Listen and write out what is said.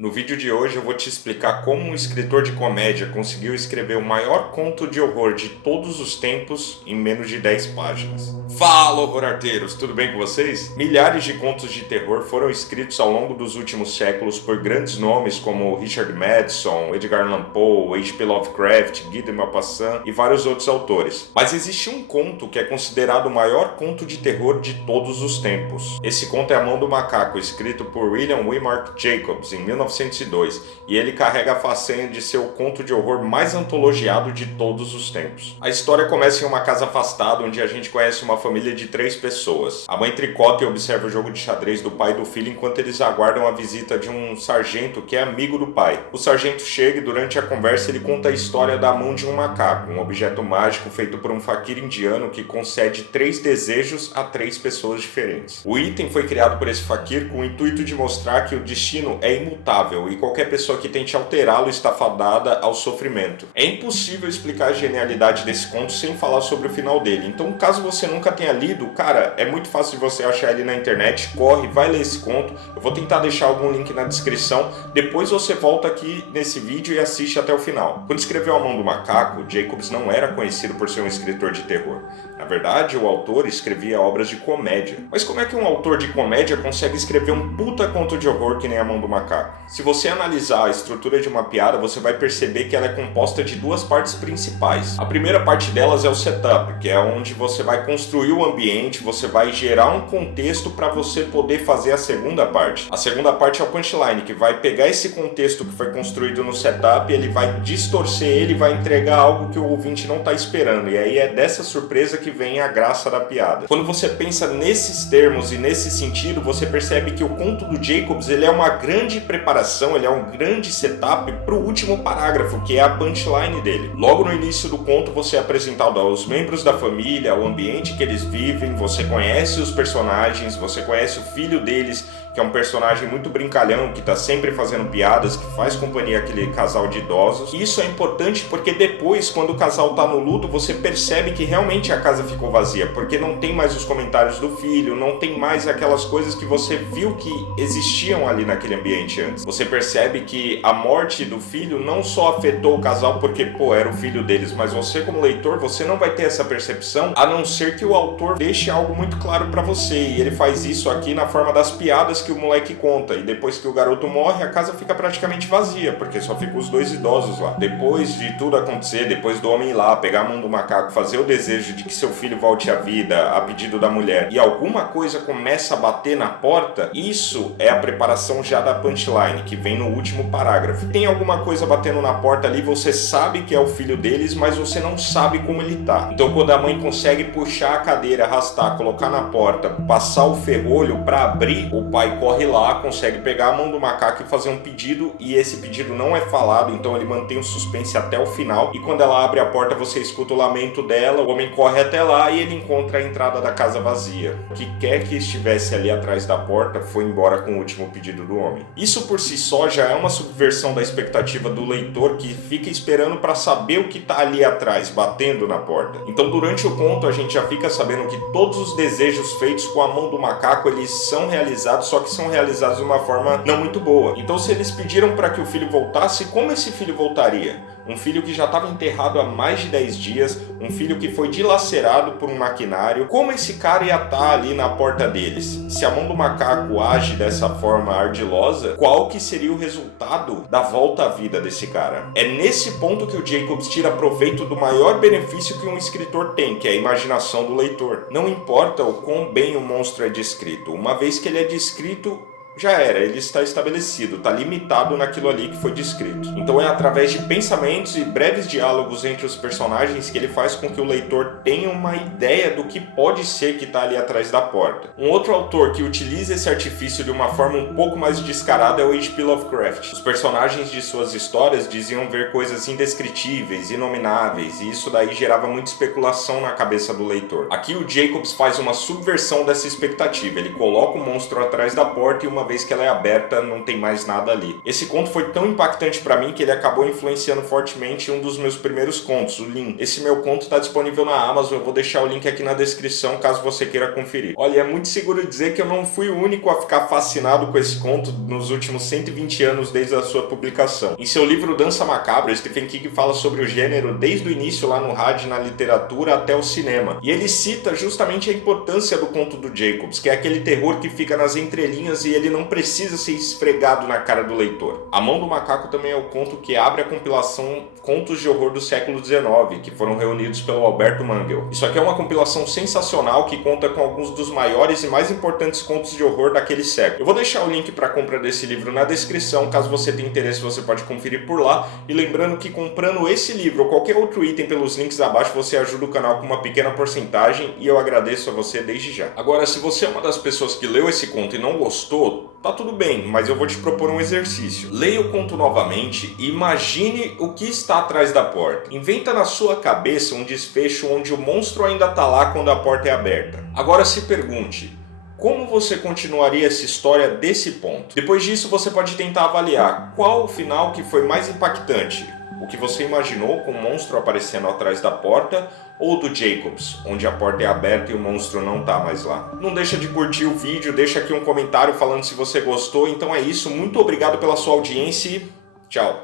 No vídeo de hoje eu vou te explicar como um escritor de comédia conseguiu escrever o maior conto de horror de todos os tempos em menos de 10 páginas. Fala, horror-arteiros! Tudo bem com vocês? Milhares de contos de terror foram escritos ao longo dos últimos séculos por grandes nomes como Richard Matheson, Edgar Allan Poe, H.P. Lovecraft, Guy de Maupassant e vários outros autores. Mas existe um conto que é considerado o maior conto de terror de todos os tempos. Esse conto é A Mão do Macaco, escrito por William Waymark Jacobs em 1902, e ele carrega a façanha de ser o conto de horror mais antologiado de todos os tempos. A história começa em uma casa afastada onde a gente conhece uma família de 3 pessoas. A mãe tricota e observa o jogo de xadrez do pai e do filho enquanto eles aguardam a visita de um sargento que é amigo do pai. O sargento chega e durante a conversa ele conta a história da mão de um macaco, um objeto mágico feito por um faquir indiano que concede 3 desejos a 3 pessoas diferentes. O item foi criado por esse faquir com o intuito de mostrar que o destino é imutável e qualquer pessoa que tente alterá-lo está fadada ao sofrimento. É impossível explicar a genialidade desse conto sem falar sobre o final dele, então caso você nunca tenha lido, cara, é muito fácil de você achar ele na internet, corre, vai ler esse conto, eu vou tentar deixar algum link na descrição, depois você volta aqui nesse vídeo e assiste até o final. Quando escreveu A Mão do Macaco, Jacobs não era conhecido por ser um escritor de terror. Na verdade, o autor escrevia obras de comédia. Mas como é que um autor de comédia consegue escrever um puta conto de horror que nem A Mão do Macaco? Se você analisar a estrutura de uma piada, você vai perceber que ela é composta de 2 partes principais. A primeira parte delas é o setup, que é onde você vai construir o ambiente, você vai gerar um contexto para você poder fazer a segunda parte. A segunda parte é o punchline, que vai pegar esse contexto que foi construído no setup, ele vai distorcer ele, vai entregar algo que o ouvinte não está esperando. E aí é dessa surpresa que vem a graça da piada. Quando você pensa nesses termos e nesse sentido, você percebe que o conto do Jacobs ele é uma grande preparação, ele é um grande setup para o último parágrafo, que é a punchline dele. Logo no início do conto você é apresentado aos membros da família, ao ambiente que eles vivem, você conhece os personagens, você conhece o filho deles, que é um personagem muito brincalhão, que tá sempre fazendo piadas, que faz companhia àquele casal de idosos. E isso é importante porque depois, quando o casal tá no luto, você percebe que realmente a casa ficou vazia, porque não tem mais os comentários do filho, não tem mais aquelas coisas que você viu que existiam ali naquele ambiente antes. Você percebe que a morte do filho não só afetou o casal porque, era o filho deles, mas você como leitor, você não vai ter essa percepção, a não ser que o autor deixe algo muito claro pra você. E ele faz isso aqui na forma das piadas que o moleque conta, e depois que o garoto morre, a casa fica praticamente vazia, porque só ficam os 2 idosos lá. Depois de tudo acontecer, depois do homem ir lá, pegar a mão do macaco, fazer o desejo de que seu filho volte à vida, a pedido da mulher, e alguma coisa começa a bater na porta, isso é a preparação já da punchline, que vem no último parágrafo. Tem alguma coisa batendo na porta ali, você sabe que é o filho deles, mas você não sabe como ele tá. Então quando a mãe consegue puxar a cadeira, arrastar, colocar na porta, passar o ferrolho para abrir, o pai corre lá, consegue pegar a mão do macaco e fazer um pedido, e esse pedido não é falado, então ele mantém o suspense até o final, e quando ela abre a porta você escuta o lamento dela, o homem corre até lá e ele encontra a entrada da casa vazia. O que quer que estivesse ali atrás da porta foi embora com o último pedido do homem. Isso por si só já é uma subversão da expectativa do leitor que fica esperando para saber o que tá ali atrás, batendo na porta. Então durante o conto a gente já fica sabendo que todos os desejos feitos com a mão do macaco eles são realizados, só que são realizados de uma forma não muito boa. Então se eles pediram para que o filho voltasse, como esse filho voltaria? Um filho que já estava enterrado há mais de 10 dias, um filho que foi dilacerado por um maquinário, como esse cara ia estar ali na porta deles? Se a mão do macaco age dessa forma ardilosa, qual que seria o resultado da volta à vida desse cara? É nesse ponto que o Jacobs tira proveito do maior benefício que um escritor tem, que é a imaginação do leitor. Não importa o quão bem o monstro é descrito, uma vez que ele é descrito, já era, ele está estabelecido, está limitado naquilo ali que foi descrito. Então é através de pensamentos e breves diálogos entre os personagens que ele faz com que o leitor tenha uma ideia do que pode ser que está ali atrás da porta. Um outro autor que utiliza esse artifício de uma forma um pouco mais descarada é o H.P. Lovecraft. Os personagens de suas histórias diziam ver coisas indescritíveis, inomináveis, e isso daí gerava muita especulação na cabeça do leitor. Aqui o Jacobs faz uma subversão dessa expectativa, ele coloca o monstro atrás da porta e uma uma vez que ela é aberta, não tem mais nada ali. Esse conto foi tão impactante para mim que ele acabou influenciando fortemente um dos meus primeiros contos, o Lin. Esse meu conto está disponível na Amazon, eu vou deixar o link aqui na descrição caso você queira conferir. Olha, é muito seguro dizer que eu não fui o único a ficar fascinado com esse conto nos últimos 120 anos desde a sua publicação. Em seu livro Dança Macabra, Stephen King fala sobre o gênero desde o início lá no rádio, na literatura até o cinema. E ele cita justamente a importância do conto do Jacobs, que é aquele terror que fica nas entrelinhas e ele não precisa ser esfregado na cara do leitor. A Mão do Macaco também é o conto que abre a compilação Contos de Horror do século XIX, que foram reunidos pelo Alberto Mangel. Isso aqui é uma compilação sensacional que conta com alguns dos maiores e mais importantes contos de horror daquele século. Eu vou deixar o link para compra desse livro na descrição, caso você tenha interesse você pode conferir por lá. E lembrando que comprando esse livro ou qualquer outro item pelos links abaixo, você ajuda o canal com uma pequena porcentagem e eu agradeço a você desde já. Agora, se você é uma das pessoas que leu esse conto e não gostou, tá tudo bem, mas eu vou te propor um exercício. Leia o conto novamente e imagine o que está atrás da porta. Inventa na sua cabeça um desfecho onde o monstro ainda tá lá quando a porta é aberta. Agora se pergunte, como você continuaria essa história desse ponto? Depois disso você pode tentar avaliar qual o final que foi mais impactante. O que você imaginou com o monstro aparecendo atrás da porta ou do Jacobs, onde a porta é aberta e o monstro não tá mais lá. Não deixa de curtir o vídeo, deixa aqui um comentário falando se você gostou. Então é isso, muito obrigado pela sua audiência e tchau!